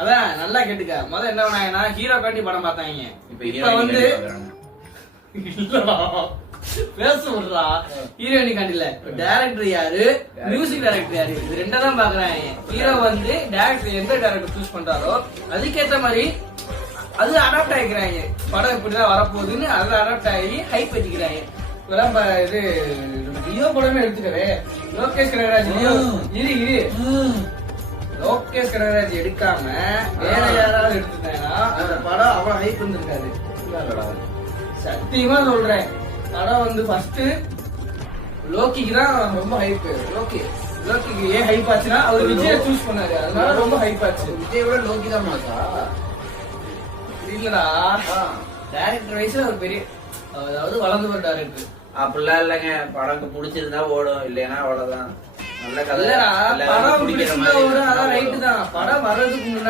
அதான் நல்லா கேட்டுக்க. முதல்ல என்ன பண்ணாங்கன்னா ஹீரோ காட்டி படம் பார்த்தாங்க. இப்ப வந்து பேச விடுறா. ஹீரோயினி காண்டில டைரக்டர் யாரு, மியூசிக் டைரக்டர் யாரு, இது ரெண்டா தான் பாக்குறாங்க. ஹீரோ வந்து டைரக்டர் எந்த டைரக்டர் சூஸ் பண்றாரோ அதுக்கேத்த மாதிரி அது அடாப்ட் ஆகிக்கிறாங்க. படம் இப்படிதான் வரப்போகுதுன்னு அதுல அடாப்ட் ஆகி ஹைப் வச்சுக்கிறாங்க. இப்பெல்லாம் இது லியோ படமே எடுத்துக்கவே லோகேஷ் கனகராஜ் லோகேஷ் கனகராஜ் எடுக்காம வேற யாராவது எடுத்துட்டாங்கன்னா அந்த படம் அவ்வளவு ஹைப் இருந்திருக்காது. சத்தியமா சொல்றேன். படம் வந்து ஃபர்ஸ்ட் லோக்கிக்கு தான் ரொம்ப ஹைப். லோக்கிக்கு ஏன் ஹைப் ஆச்சுன்னா அவர் விஜய சூஸ் பண்ணாரு, அதனால ரொம்ப ஹைப் ஆச்சு. விஜயோட லோக்கி தான் மாசா இல்லடா, டைரக்டர் வைஸ் ஒரு பெரிய, அதாவது வளர்ந்து வர டைரக்டர். அப்படிலாம் இல்லைங்க. படம் பிடிச்சிருந்தா ஓடும், இல்லைன்னா அவ்வளவுதான். நல்ல கதை படம் பிடிச்சிருந்தா ஓடும், அதான் ரைட்டு தான். படம் வர்றதுக்கு முன்னாடி